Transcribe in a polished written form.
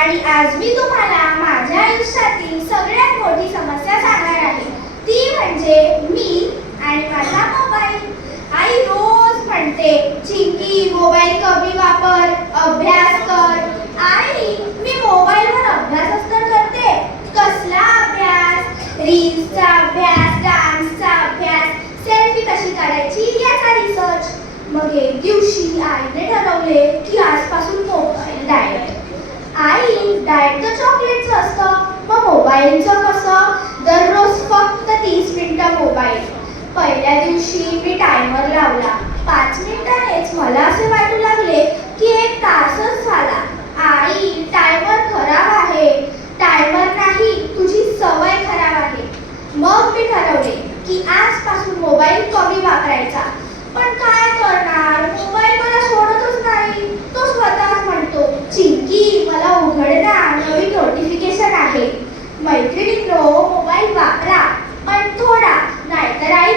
आणि आज मी तुम्हाला माझ्या आयुष्यातील सगळ्यात मोठी समस्या सांगणार आहे. ती म्हणजे मी आणि माझा मोबाईल. आई रोज म्हणते, चिंकी मोबाईल कमी वापर, अभ्यास कर. आणि मी मोबाईलवर अभ्यासच तर करते. कसला अभ्यास? रील्सचा अभ्यास, डान्सचा अभ्यास, सेल्फी कशी काढायची याचा रिसर्च. मग एक दिवशी आईने ठरवले की आजपासून मोबाईल डाएट. आई, डाएट तर चॉकलेटचं असतं, मग मोबाईलचं कसं? दररोज फक्त 30 मिनिटं मोबाईल. पहिल्या दिवशी मी टायमर लावला. 5 मिनिटांनीच मला असे वाटू लागले की 1 तासच झाला. आई, टायमर खराब आहे. टायमर नाही, तुझी सवय खराब आहे. मग मी ठरवले की आजपासून मोबाईल कमी वापरायचा. पण काय करणार? मोबाईल मला सोडतच नाही. तो स्वतःच म्हणतो, चिंकी मला उघड ना, नवीन नोटिफिकेशन आहे. मैत्रिणींनो, मोबाईल वापरा पण थोडा, नाहीतर आई